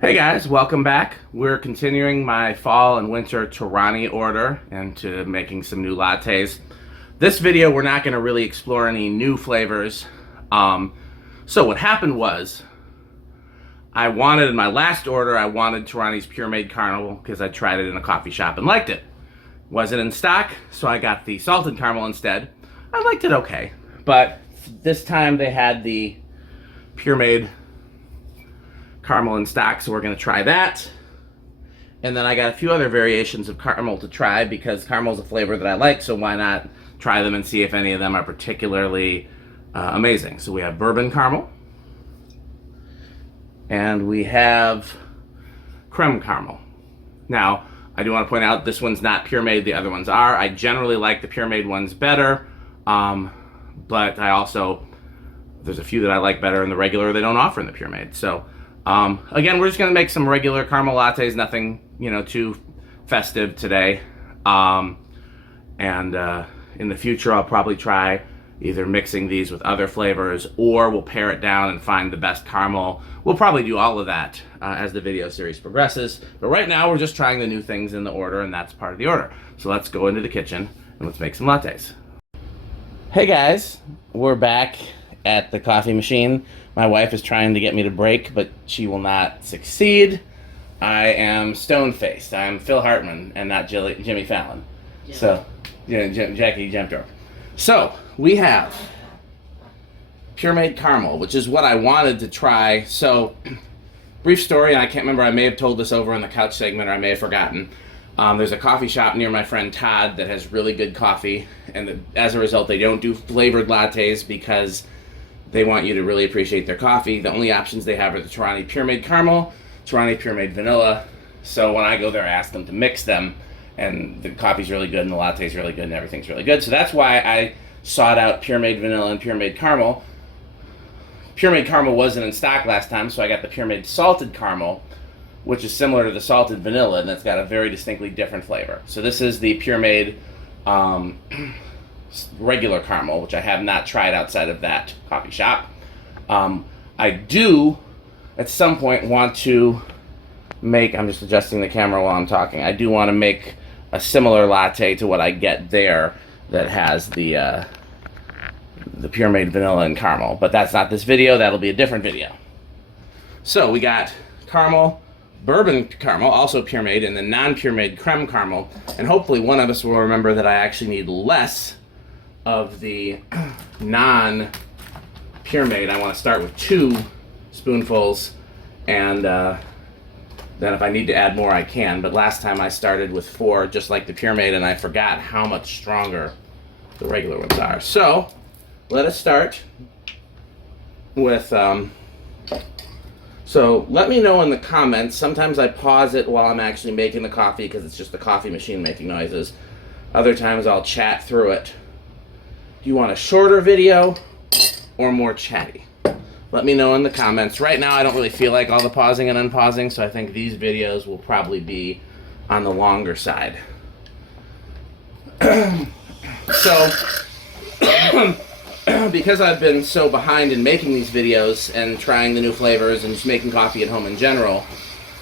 Hey guys, welcome back. We're continuing my fall and winter Torani order into making some new lattes. This video, we're not going to really explore any new flavors. So what happened was, in my last order, I wanted Torani's Puremade caramel because I tried it in a coffee shop and liked it. Wasn't in stock, so I got the salted caramel instead. I liked it okay, but this time they had the Puremade caramel in stock, so we're going to try that. And then I got a few other variations of caramel to try because caramel is a flavor that I like, so why not try them and see if any of them are particularly amazing. So we have Bourbon caramel, and we have Creme caramel. Now, I do want to point out this one's not Puremade, the other ones are. I generally like the Puremade ones better, but there's a few that I like better in the regular they don't offer in the Puremade. So again, we're just going to make some regular caramel lattes, nothing, too festive today. And in the future, I'll probably try either mixing these with other flavors, or we'll pare it down and find the best caramel. We'll probably do all of that as the video series progresses. But right now, we're just trying the new things in the order, and that's part of the order. So let's go into the kitchen and let's make some lattes. Hey guys, we're back at the coffee machine. My wife is trying to get me to break, but she will not succeed. I am stone-faced. I'm Phil Hartman and not Jimmy Fallon. Yeah. So, Jackie Jemtor. So, we have Puremade caramel, which is what I wanted to try. So, brief story, and I can't remember, I may have told this over in the couch segment, or I may have forgotten. There's a coffee shop near my friend Todd that has really good coffee, and as a result, they don't do flavored lattes because they want you to really appreciate their coffee. The only options they have are the Torani Puremade caramel, Torani Puremade vanilla. So when I go there, I ask them to mix them, and the coffee's really good, and the latte's really good, and everything's really good. So that's why I sought out Puremade vanilla and Puremade caramel. Puremade caramel wasn't in stock last time, so I got the Puremade salted caramel, which is similar to the salted vanilla, and it's got a very distinctly different flavor. So this is the Puremade regular caramel, which I have not tried outside of that coffee shop. I do, at some point, want to make, I'm just adjusting the camera while I'm talking, I do want to make a similar latte to what I get there that has the Puremade vanilla and caramel, but that's not this video, that'll be a different video. So we got caramel, Bourbon caramel, also Puremade, and the non-Puremade Creme caramel, and hopefully one of us will remember that I actually need less of the non-Puremade. I want to start with 2 spoonfuls, and then if I need to add more, I can. But last time I started with 4, just like the Puremade, and I forgot how much stronger the regular ones are. So let us start with, so let me know in the comments. Sometimes I pause it while I'm actually making the coffee because it's just the coffee machine making noises. Other times I'll chat through it. Do you want a shorter video or more chatty? Let me know in the comments. Right now I don't really feel like all the pausing and unpausing, so I think these videos will probably be on the longer side. So, because I've been so behind in making these videos and trying the new flavors and just making coffee at home in general,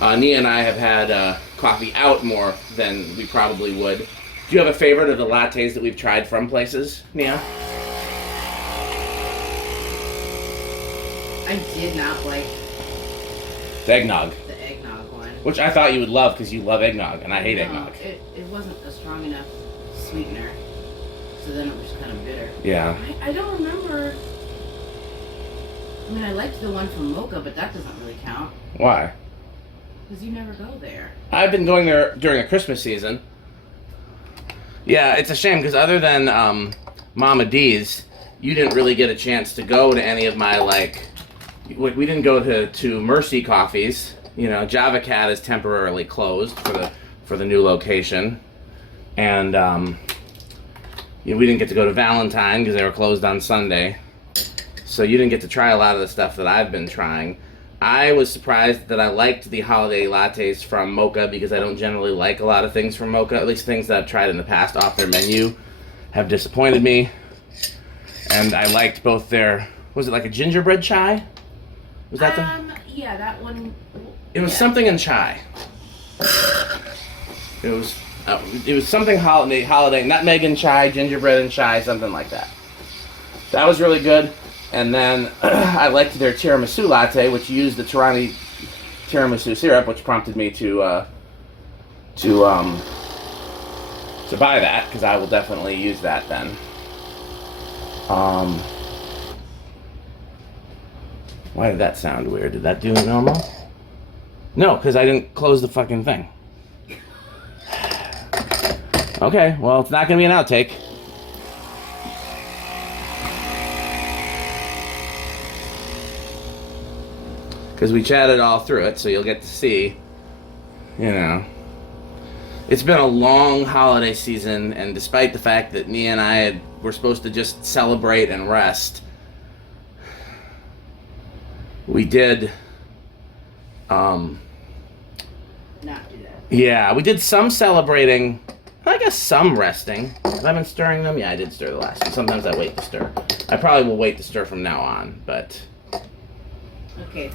Nia and I have had coffee out more than we probably would. Do you have a favorite of the lattes that we've tried from places, Nia? I did not like the eggnog. The eggnog one. Which I thought you would love because you love eggnog, and I hate eggnog. It wasn't a strong enough sweetener, so then it was kind of bitter. Yeah. I don't remember. I mean, I liked the one from Moka, but that doesn't really count. Why? Because you never go there. I've been going there during the Christmas season. Yeah, it's a shame because other than Mama D's, you didn't really get a chance to go to any of my, we didn't go to Mercy Coffees. Java Cat is temporarily closed for the new location. And we didn't get to go to Valentine because they were closed on Sunday. So you didn't get to try a lot of the stuff that I've been trying. I was surprised that I liked the holiday lattes from Moka because I don't generally like a lot of things from Moka. At least things that I've tried in the past off their menu have disappointed me. And I liked both their, was it like a gingerbread chai? Was that the? Yeah, that one. It was something in chai. It was something holiday, nutmeg and chai, gingerbread and chai, something like that. That was really good. And then I liked their tiramisu latte, which used the Torani tiramisu syrup, which prompted me to buy that, because I will definitely use that then. Why did that sound weird? Did that do normal? No, because I didn't close the fucking thing. Okay, well, it's not going to be an outtake. Because we chatted all through it, so you'll get to see, you know. It's been a long holiday season, and despite the fact that Nia and I were supposed to just celebrate and rest, we did, Not do that. yeah, we did some celebrating, I guess some resting. Have I been stirring them? Yeah, I did stir the last one. Sometimes I wait to stir. I probably will wait to stir from now on, but... Okay,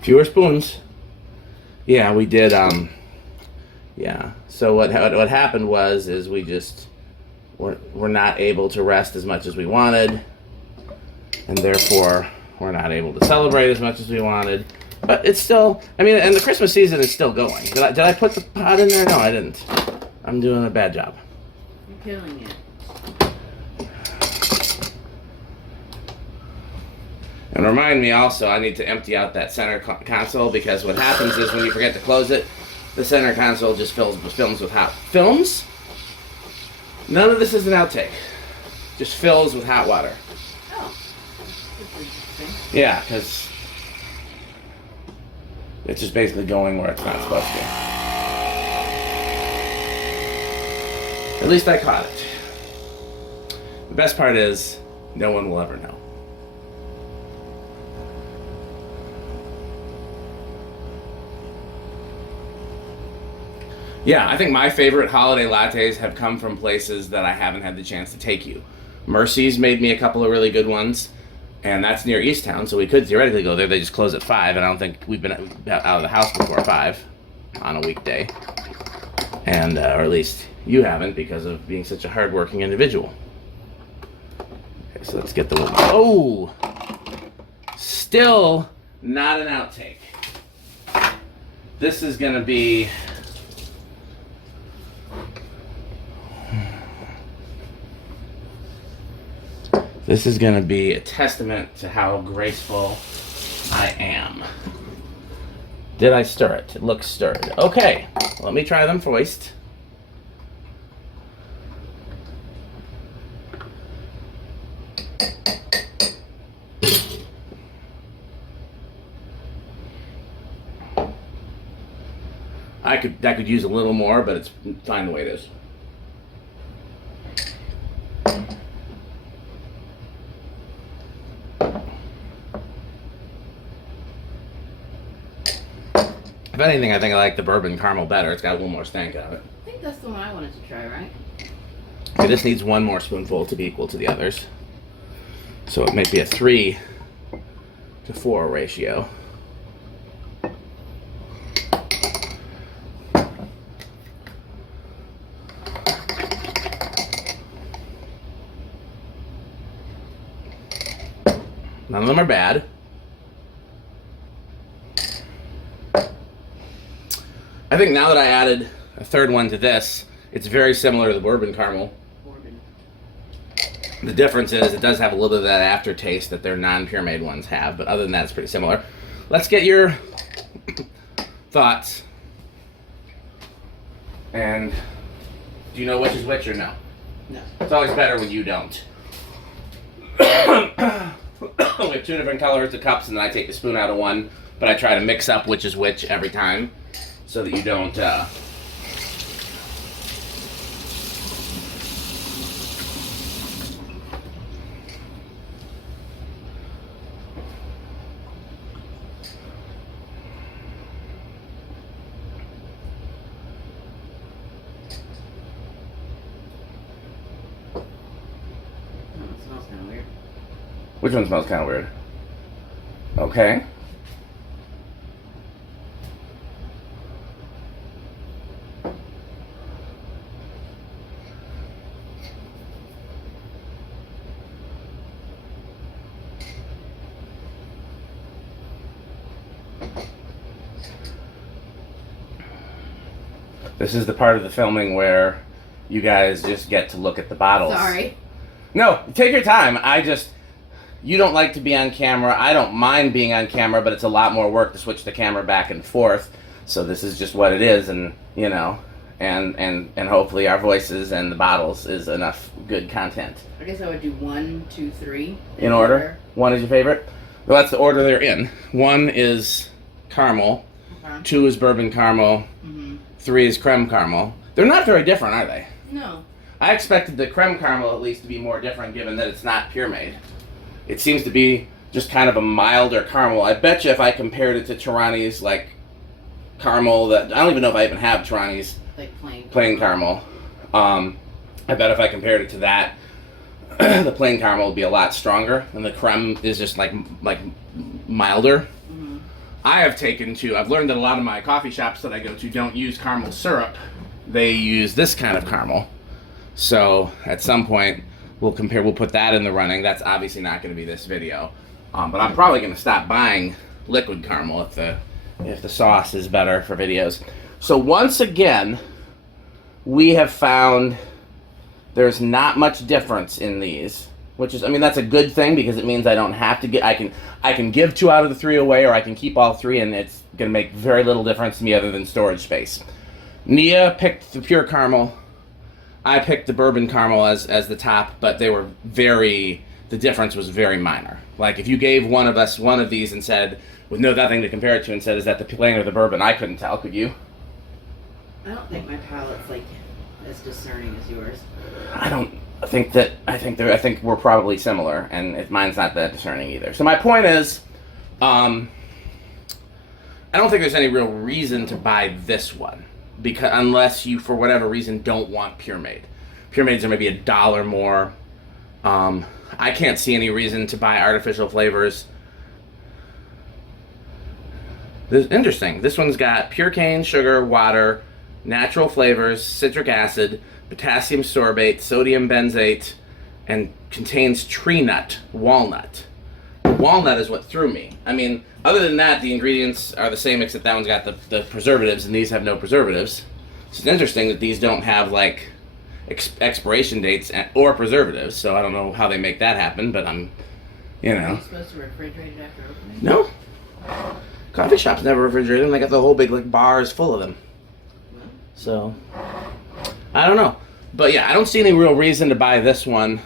Fewer spoons. Yeah, we did, yeah. So what happened is we just we're not able to rest as much as we wanted, and therefore we're not able to celebrate as much as we wanted. But it's still, I mean, and the Christmas season is still going. Did I put the pot in there? No, I didn't. I'm doing a bad job. You're killing it. And remind me also, I need to empty out that center console, because what happens is when you forget to close it, the center console just films with hot... Films? None of this is an outtake. Just fills with hot water. Oh. That's interesting. Yeah, because it's just basically going where it's not supposed to. At least I caught it. The best part is, no one will ever know. Yeah, I think my favorite holiday lattes have come from places that I haven't had the chance to take you. Mercy's made me a couple of really good ones, and that's near Easttown, so we could theoretically go there. They just close at 5, and I don't think we've been out of the house before 5 on a weekday. And, or at least you haven't, because of being such a hardworking individual. Okay, so let's get the... Oh! Still not an outtake. This is going to be... This is going to be a testament to how graceful I am. Did I stir it? It looks stirred. Okay, let me try them first. I could use a little more, but it's fine the way it is. If anything, I think I like the bourbon caramel better. It's got a little more stank on it. I think that's the one I wanted to try, right? Okay, this needs one more spoonful to be equal to the others. So it might be a 3 to 4 ratio. None of them are bad. I think now that I added a third one to this, it's very similar to the bourbon caramel. Bourbon. The difference is it does have a little bit of that aftertaste that their non-Puremade ones have, but other than that, it's pretty similar. Let's get your thoughts. And do you know which is which or no? No. It's always better when you don't. We have 2 different colors of cups, and then I take the spoon out of one, but I try to mix up which is which every time, so that you don't, Oh, it smells kind of weird. Which one smells kind of weird? Okay. Okay. This is the part of the filming where you guys just get to look at the bottles. Sorry. No, take your time. You don't like to be on camera. I don't mind being on camera, but it's a lot more work to switch the camera back and forth. So this is just what it is, and you know, and hopefully our voices and the bottles is enough good content. I guess I would do 1, 2, 3. In order? 1 is your favorite? Well, that's the order they're in. 1 is caramel. Okay. 2 is bourbon caramel. 3 is creme caramel. They're not very different, are they? No. I expected the creme caramel at least to be more different, given that it's not Puremade. It seems to be just kind of a milder caramel. I bet you if I compared it to Torani's like caramel, that I don't even know if I even have Torani's Like plain caramel. I bet if I compared it to that, the plain caramel would be a lot stronger, and the creme is just like milder. I've learned that a lot of my coffee shops that I go to don't use caramel syrup. They use this kind of caramel. So at some point we'll put that in the running. That's obviously not going to be this video. But I'm probably going to stop buying liquid caramel if the sauce is better for videos. So once again, we have found there's not much difference in these. Which is, I mean, that's a good thing because it means I don't have to I can give 2 out of the 3 away, or I can keep all 3, and it's going to make very little difference to me other than storage space. Nia picked the pure caramel. I picked the bourbon caramel as the top, but the difference was very minor. Like if you gave one of us one of these and said, with nothing to compare it to, and said, is that the plain or the bourbon? I couldn't tell, could you? I don't think my palate's like as discerning as yours. I think we're probably similar, and mine's not that discerning either. So my point is, I don't think there's any real reason to buy this one, because unless you, for whatever reason, don't want Puremade. Puremades are maybe $1 more. I can't see any reason to buy artificial flavors. This is interesting. This one's got pure cane, sugar, water, natural flavors, citric acid, potassium sorbate, sodium benzate, and contains tree nut, walnut. Walnut is what threw me. I mean, other than that, the ingredients are the same, except that one's got the preservatives, and these have no preservatives. So it's interesting that these don't have, like, expiration dates or preservatives, so I don't know how they make that happen, but Are you supposed to refrigerate it after opening? No. Coffee shops never refrigerate them. They got the whole big, like, bars full of them. Well. So, I don't know. But yeah, I don't see any real reason to buy this one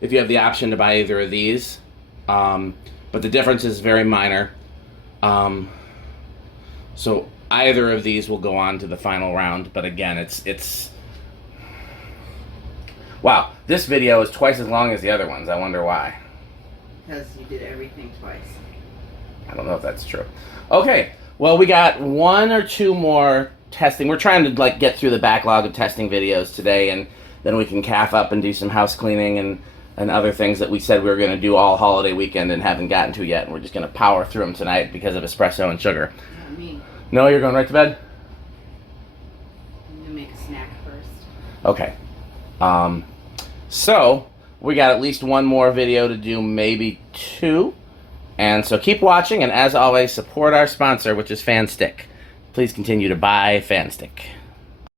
if you have the option to buy either of these. But the difference is very minor. So either of these will go on to the final round. But again, it's... Wow, this video is twice as long as the other ones. I wonder why. Because you did everything twice. I don't know if that's true. Okay, well, we got 1 or 2 more testing. We're trying to like get through the backlog of testing videos today, and then we can calf up and do some house cleaning and other things that we said we were going to do all holiday weekend and haven't gotten to yet. And we're just going to power through them tonight because of espresso and sugar. Not me. No, you're going right to bed? I'm going to make a snack first. Okay. So we got at least 1 more video to do, maybe 2. And so keep watching, and as always, support our sponsor, which is Fan Stick. Please continue to buy Fan Stick.